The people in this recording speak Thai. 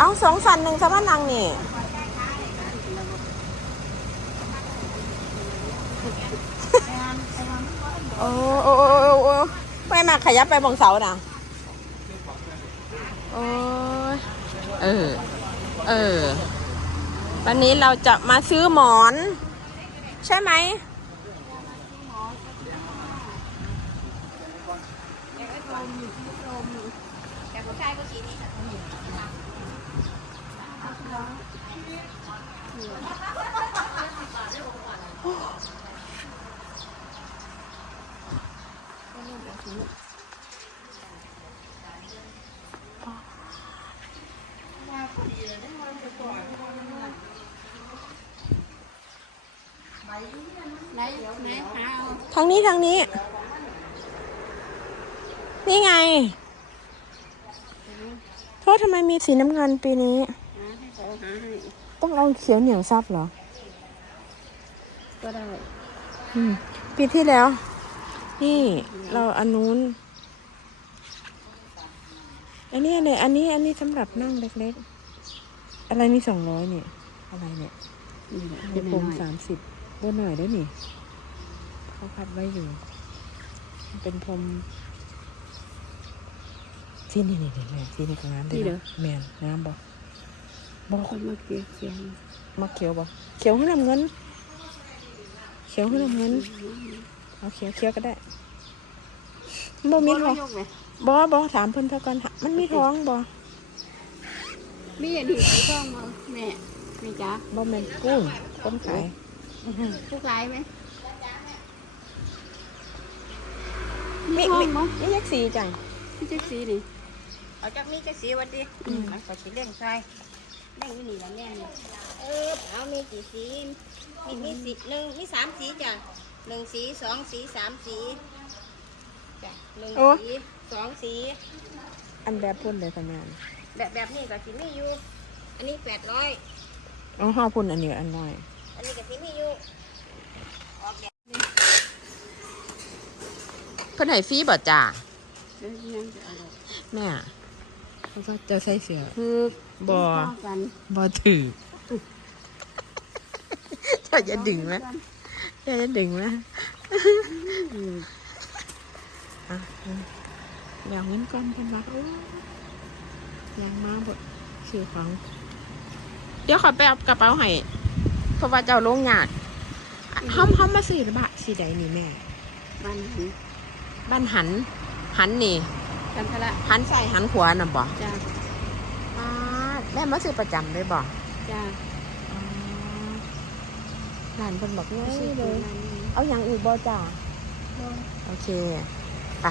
เอาสองสันหนึ่งสามารถนังนี่โอ้โอ้โอ้โอ้ไม่มาขยับไปบองเสาน่ะโอ้ยเออ เออ วันนี้เราจะมาซื้อหมอน ใช่ไหม แต่ผู้ ชายก็สีนี้ค่ะไหนไหนหาเอาทางนี้ทางนี้ นี่ไง โทษทำไมมีสีน้ำเงินปีนี้ หาให้เขาหาให้ต้องเอาเขียวเหนียวซับเหรอ ก็ได้อืม ปีที่แล้ว นี่ เราอันนู้น อันนี้อะไรอันนี้ อันนี้สำหรับนั่งเล็กๆ อะไรนี่สองร้อยเนี่ย อะไรเนี่ยนี่แหละในพรมสามสิบเบอร์หน่อยได้นี่เขาพัดไว้อยู่มันเป็นพรม ที่นี่นี่นี่แม่ที่นี่ของน้ำได้นะแมนน้ำบอกบอกคนมาเกลียเขียนมาเขียวบอกเขียวให้น้ำเงิน เขียวให้น้ำเงินเอาเขียวเขียวก็ได้บ่มีท้องยกไหมบ่บ่ถามเพิ่นเท่ากันถามมันมีท้องบ่มีอย่างนี้ที่ต้องมาแม่แม่จ๋าบ่แม่นกุ้งคนขายทุกรายไหมมีท้องมีมั้งมียักษ์สีจังพี่แจ็คสีนี่ เอาจากนี้จะสีวันดีมันก็สีเล่งใช่แม่งอยู่นี่แล้วแม่นี่เออเอามีกี่สีมีมีสีหนึ่งมีสามสีจ้ะหนึ่งสีสองสีสามสีจ้ะหนึ่งสีสองสี อันแบบพุ่นเลยสัญญาณแบบแบบนี้ก็สีมีอยู่ อันนี้แปดร้อย อ๋อห้าพุ่นอันนี้อันน้อย อันนี้ก็สีมีอยู่ออกแบบเพิ่นให้ฟรีบ่จ้าเดี๋ยวยังจะเอาดอกแม่ เขาก็จะใส่เสื้อคือบ่เข้ากันบ่ถือถ้าจะดึงไหมถ้าจะดึงไหมอะแบงเงินก่อนเพิ่นว่าโอ้ยยังมาบดซื้อของ เดี๋ยวขอไปเอากระเป๋าให้เพราะว่าเจ้าลงยากห้อมห้อมมาซื้อหรือเปล่าสีใดนี่แม่ บ้านหัน บ้านหัน หันนี่ กันทะละหันใส่หันขวาน่ะบ่จ้าอ่าแม่มาซื้อประจำเลยบ่จ้าอ๋อร้านเพิ่นบอกง่ายซื้อเลเลยยเอาอย่างอื่นบ่จ้า โอเคไป